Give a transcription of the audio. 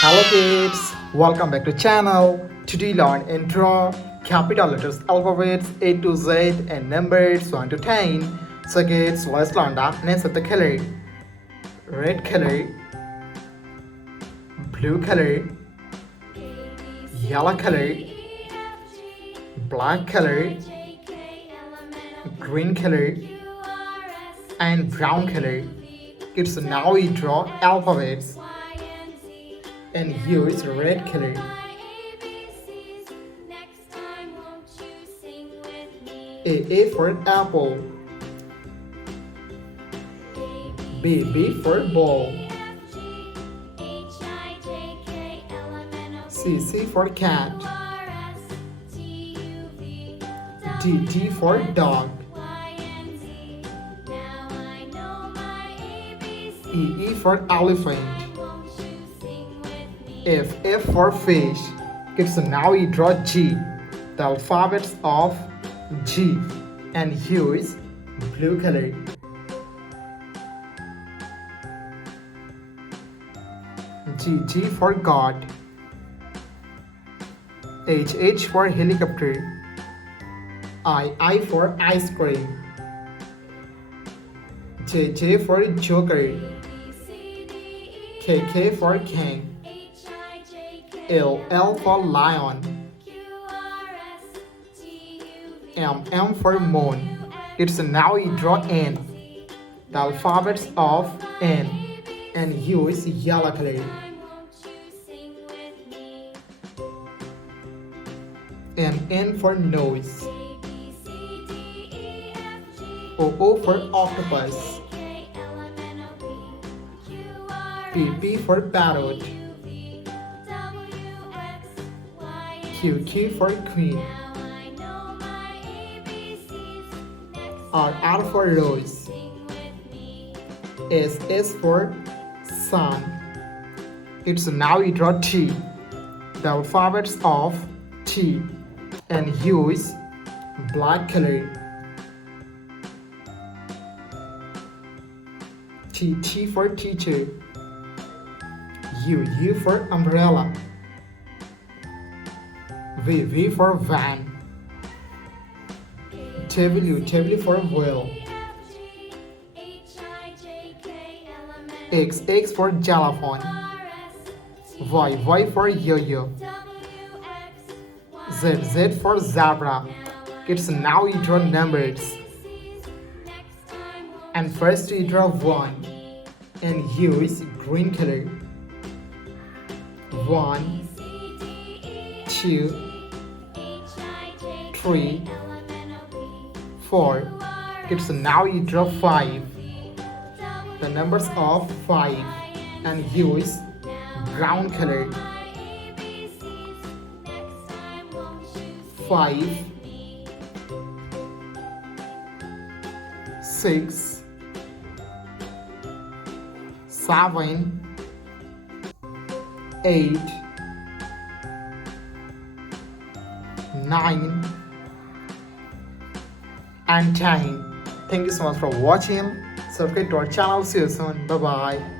Hello kids, welcome back to channel. Today learn and draw capital letters, alphabets A to Z and numbers 1 to 10. So kids, let's learn the names of the color. Red color, blue color, yellow color, black color, green color and brown color. Kids, now we draw alphabets and use red color. A for apple, B for ball, C for cat, D for dog, E for elephant, F for fish. Okay, so now we draw G, the alphabets of G, and use blue color. G for God, H for helicopter, I for ice cream, J for joker, K for king, L for lion, M for moon. It's now we draw N, the alphabets of N, and use yellow color. And N for nose, O for octopus, P for parrot, Q for queen, R for rose, S for sun. It's now we draw T, the alphabets of T, and use black color. T for teacher, U for umbrella, V for van, W for whale, X for xylophone, Y for yo-yo, Z for zebra. Kids, now we draw numbers. And first we draw 1 and use green color. 1, 2, 3, 4. Kids, now you draw 5. The numbers of 5 and use brown color. 5, 6, 7, 8, 9 and 10. Thank you so much for watching. Subscribe to our channel. See you soon. Bye bye.